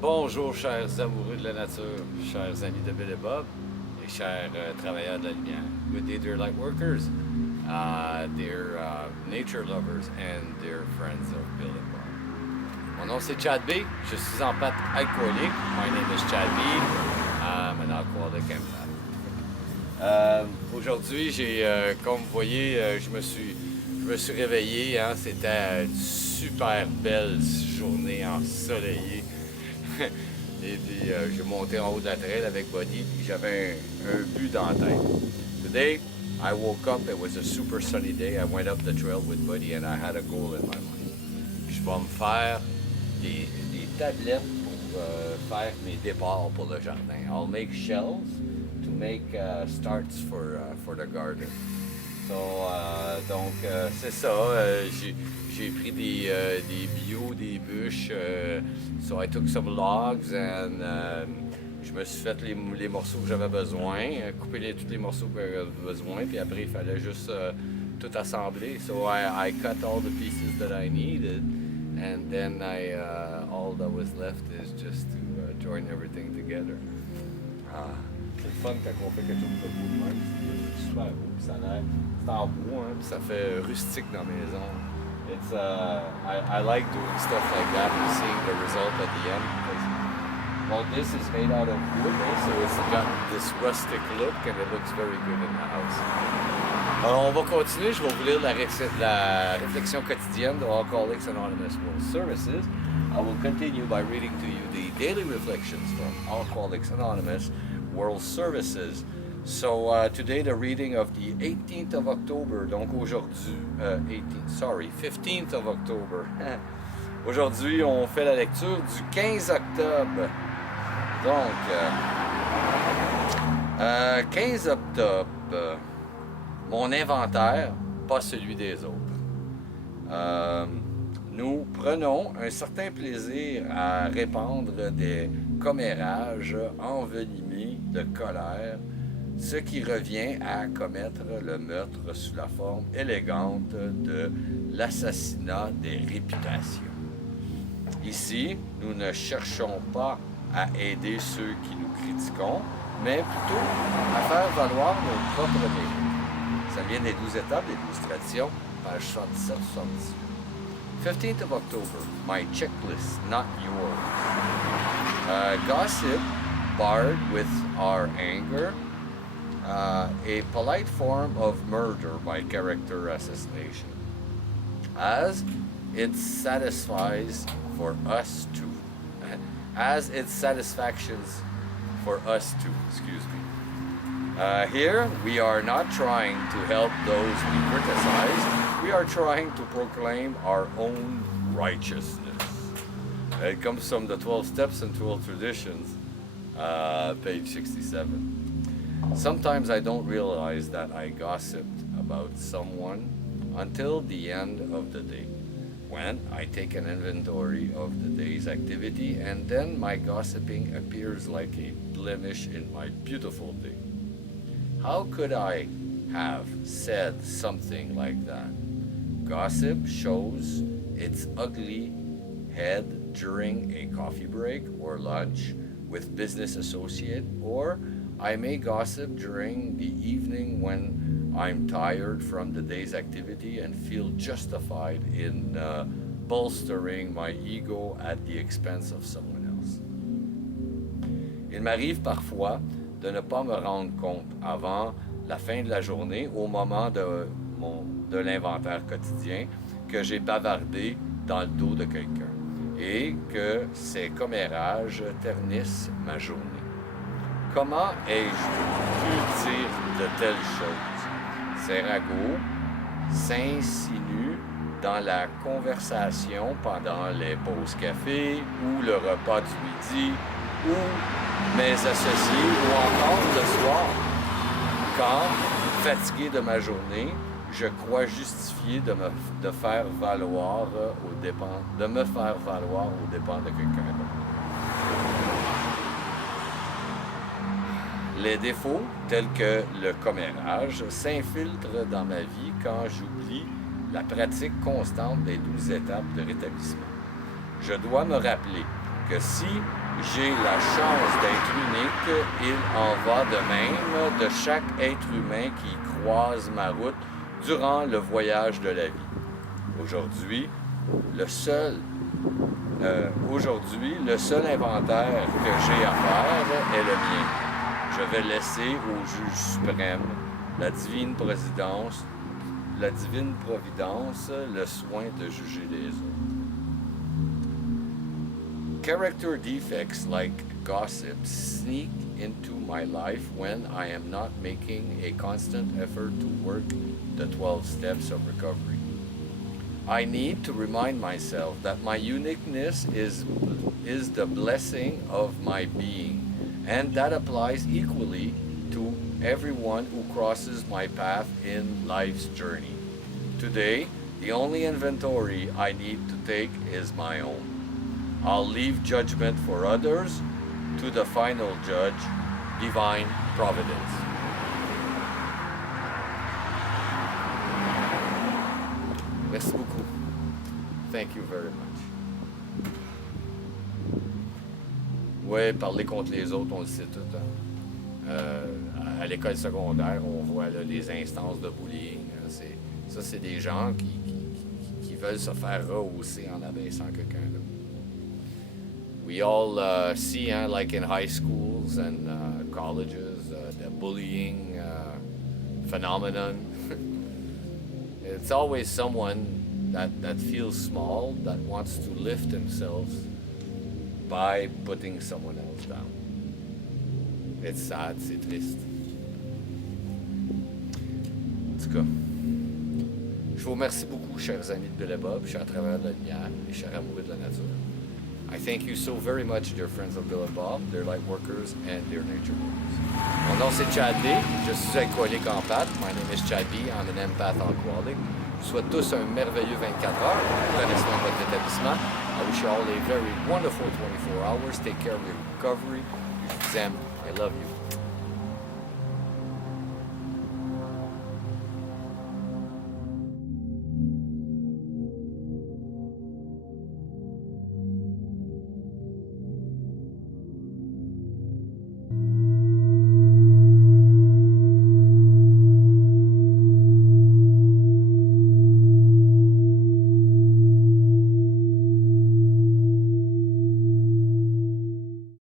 Bonjour, chers amoureux de la nature, chers amis de Bill et Bob, et chers travailleurs de la lumière. Good day, dear light workers, dear nature lovers, and dear friends of Bill and Bob. Mon nom c'est Chad B. Je suis en fait alcoolique. My name is Chad B. I'm an alcoholic empath. Aujourd'hui, comme vous voyez, je me suis réveillé. Hein, c'était une super belle journée ensoleillée. Et puis, j'ai monté en haut de la trail avec Buddy, puis j'avais un but dans la tête. Today, I woke up, it was a super sunny day. I went up the trail with Buddy and I had a goal in my mind. Je vais me faire des tablettes pour faire mes départs pour le jardin. I'll make shells to make starts for the garden. Donc, c'est ça. J'ai pris des bûches. So I took some logs and je me suis fait les morceaux que j'avais besoin, couper tous les morceaux que j'avais besoin, puis après il fallait juste tout assembler. So I cut all the pieces that I needed, and then all that was left is just to join everything together. C'est le fun quand on fait quelque chose de beau de même. C'est super beau, puis ça a l'air. C'est en bois, hein, puis ça fait rustique dans la maison. It's I like doing stuff like that and seeing the result at the end. Well, this is made out of wood, so it's got this rustic look and it looks very good in the house. Alors, on va continuer. Je vais vous lire la réflexion quotidienne de Alcooliques Anonymes World Services. I will continue by reading to you the daily reflections from Alcooliques Anonymous World Services. So today the reading of the 18th of October, donc aujourd'hui, 15th of October. Aujourd'hui, on fait la lecture du 15 octobre. Donc, 15 octobre, mon inventaire, pas celui des autres. Nous prenons un certain plaisir à répandre des commérages envenimés de colère, ce qui revient à commettre le meurtre sous la forme élégante de l'assassinat des réputations. Ici, nous ne cherchons pas à aider ceux qui nous critiquons, mais plutôt à faire valoir nos propres mérites. Ça vient des 12 étapes, des 12 traditions, page 77-78. 15th of October, my checklist, not yours. Gossip, barred with our anger, a polite form of murder by character assassination, as it satisfies for us to, as its satisfactions for us to, excuse me. Here, we are not trying to help those we criticize, we are trying to proclaim our own righteousness. It comes from the 12 Steps and 12 Traditions, page 67. Sometimes I don't realize that I gossiped about someone until the end of the day, when I take an inventory of the day's activity and then my gossiping appears like a blemish in my beautiful day. How could I have said something like that? Gossip shows its ugly head during a coffee break or lunch with business associate, or I may gossip during the evening when I'm tired from the day's activity and feel justified in bolstering my ego at the expense of someone else. Il m'arrive parfois de ne pas me rendre compte avant la fin de la journée, au moment de l'inventaire quotidien, que j'ai bavardé dans le dos de quelqu'un et que ces commérages ternissent ma journée. Comment ai-je pu dire de telles choses? Ces ragots s'insinuent dans la conversation pendant les pauses café ou le repas du midi ou mes associés ou encore le soir. Quand, fatigué de ma journée, je crois justifié de me faire valoir aux dépens de quelqu'un d'autre. Les défauts, tels que le commérage, s'infiltrent dans ma vie quand j'oublie la pratique constante des 12 étapes de rétablissement. Je dois me rappeler que si j'ai la chance d'être unique, il en va de même de chaque être humain qui croise ma route durant le voyage de la vie. Aujourd'hui, le seul inventaire que j'ai à faire est le mien. Je vais laisser au juge suprême, la divine providence, le soin de juger les autres. Character defects like gossip sneak into my life when I am not making a constant effort to work the 12 steps of recovery. I need to remind myself that my uniqueness is the blessing of my being, and that applies equally to everyone who crosses my path in life's journey. Today, the only inventory I need to take is my own. I'll leave judgment for others to the final judge, divine providence. Merci beaucoup. Thank you very much. Oui, parler contre les autres, on le sait tout. Hein. À l'école secondaire, on voit là, les instances de bullying. Ça, c'est des gens qui veulent se faire rehausser en abaissant quelqu'un d'autre. We all see, like in high schools and colleges, the bullying phenomenon. It's always someone that feels small, that wants to lift themselves by putting someone else down. It's sad, c'est triste. En tout cas, je vous remercie beaucoup, chers amis de Bill et Bob, chers travailleurs de la lumière et chers amoureux de la nature. I thank you so very much, dear friends of Bill and Bob, dear light workers, and dear nature workers. Mon nom c'est Chad B. Je suis alcoolique en pâte. My name is Chad B. I'm an empath alcoholic. Je vous souhaite tous un merveilleux 24 heures. Prenez soin de votre rétablissement. I wish you all a very wonderful 24 hours. Take care of your recovery. Je vous aime. I love you.